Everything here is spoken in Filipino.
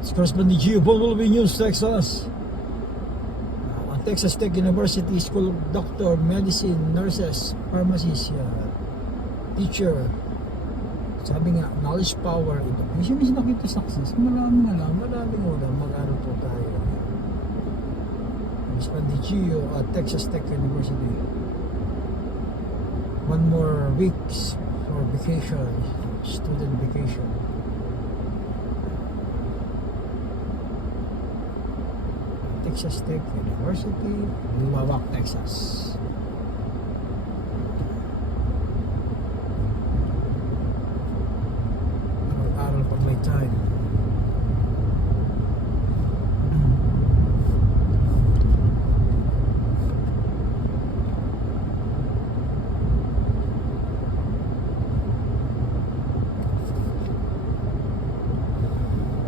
Correspondent Gio Bumblebee News, Texas. Ang Texas Tech University School of Doctor, Medicine, Nurses, Pharmacists, teacher. Sabi nga, knowledge power ito. Yung nakita success, maraming ulam, mag-aral po tayo. Correspondent Gio at Texas Tech University. 1 more weeks for vacation, student vacation. Texas Tech University, Lubbock, Texas.